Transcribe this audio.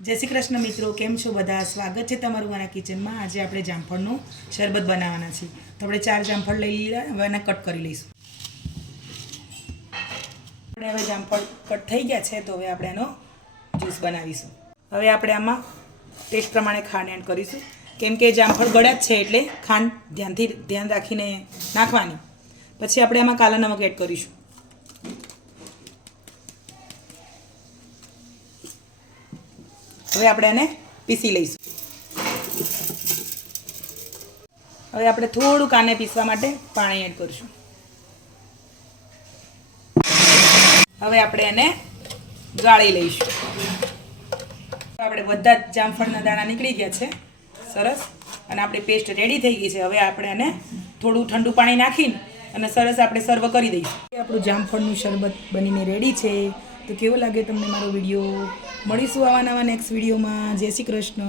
जय श्री कृष्ण मित्रों, केम छो बधा? स्वागत है तमारुं मारा किचन में। आज આપણે જામફળનું શરબત બનાવવાના છે, તો આપણે 4 જામફળ લઈ લીધા, હવે એને કટ કરી લઈશું। આપણે હવે જામફળ કટ થઈ ગયા છે, તો હવે આપણે આનો જ્યુસ બનાવીશું। હવે આપણે આમાં ટેસ્ટ પ્રમાણે ખાંડ એડ કરીશું, કેમ કે જામફળ ગળ્યા જ છે એટલે ખાંડ ધ્યાન રાખીને નાખવાની। પછી આપણે આમાં કાલા નમક એડ કરીશું। હવે આપણે આને પીસી લઈશું। હવે આપણે થોડુંક આને પીસવા માટે પાણી એડ કરીશું। હવે આપણે આને ગાળી લઈશું। આપણે બધા જ જામફળના દાણા નીકળી ગયા છે, સરસ, અને આપણી પેસ્ટ રેડી થઈ ગઈ છે। હવે આપણે આને થોડું ઠંડુ પાણી નાખીને અને સરસ આપણે સર્વ કરી દઈશું। આપણું જામફળનું શરબત બનીને રેડી છે। તો કેવો લાગે તમને મારો વિડીયો? મળીશું આવા નવા નેક્સ્ટ વિડીયોમાં। જય શ્રી કૃષ્ણ।